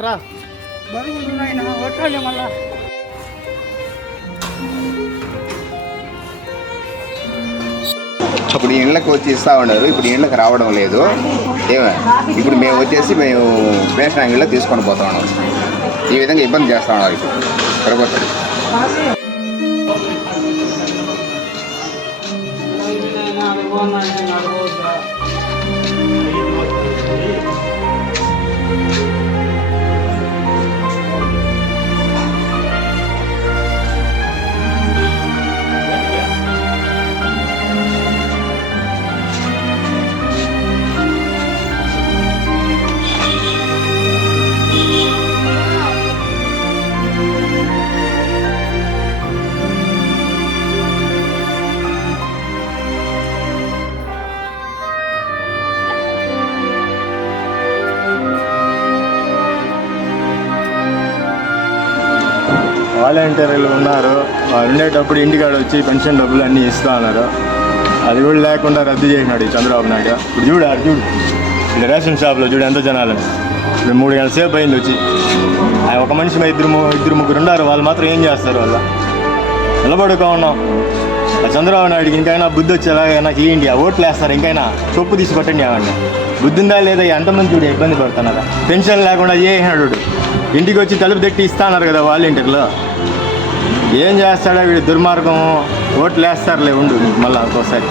అట్రా మళ్ళా. అప్పుడు ఇళ్ళకి వచ్చి ఇస్తా ఉన్నారు. ఇప్పుడు ఇళ్ళకి రావడం లేదు. ఏమే? ఇప్పుడు మేము వచ్చేసి మేము రేషన్ అంగిల్లో తీసుకొని పోతా ఉన్నాం. ఈ విధంగా ఇబ్బంది చేస్తా ఉన్నారు ఇప్పుడు ప్రభుత్వం. వాలంటీర్లు ఉన్నారు. వాళ్ళు ఉండేటప్పుడు ఇంటికాడ వచ్చి పెన్షన్ డబ్బులు అన్నీ ఇస్తా ఉన్నారు అది కూడా లేకుండా రద్దు చేసినాడు ఈ చంద్రబాబు నాయుడు. ఇప్పుడు చూడు ఆడు చూడు. ఇక్కడ రేషన్ షాప్లో చూడు ఎంత జనాలు. ఇప్పుడు మూడు గంటల సేపు అయింది వచ్చి. ఆ ఒక మనిషి ఇద్దరు ఇద్దరు ముగ్గురు ఉన్నారు. వాళ్ళు మాత్రం ఏం చేస్తారు వాళ్ళ? నిలబడుకో ఉన్నాం. ఆ చంద్రబాబు నాయుడుకి ఇంకైనా బుద్ధి వచ్చేలాగా నాకు ఏంటి ఆ ఓట్లు వేస్తారు ఇంకైనా. చొప్పు తీసి కొట్టండి ఏమండి బుద్ధి ఉందా లేదా? ఎంతమంది చూడు ఇబ్బంది పడుతున్నారా. పెన్షన్ లేకుండా ఏ ఇంటికి వచ్చి తలుపు తట్టి ఇస్తాన్నారు కదా వాలంటీర్లో ఏం చేస్తాడో వీడు దుర్మార్గం. ఓట్లు వేస్తారులే ఉండు మళ్ళీ ఇంకోసారి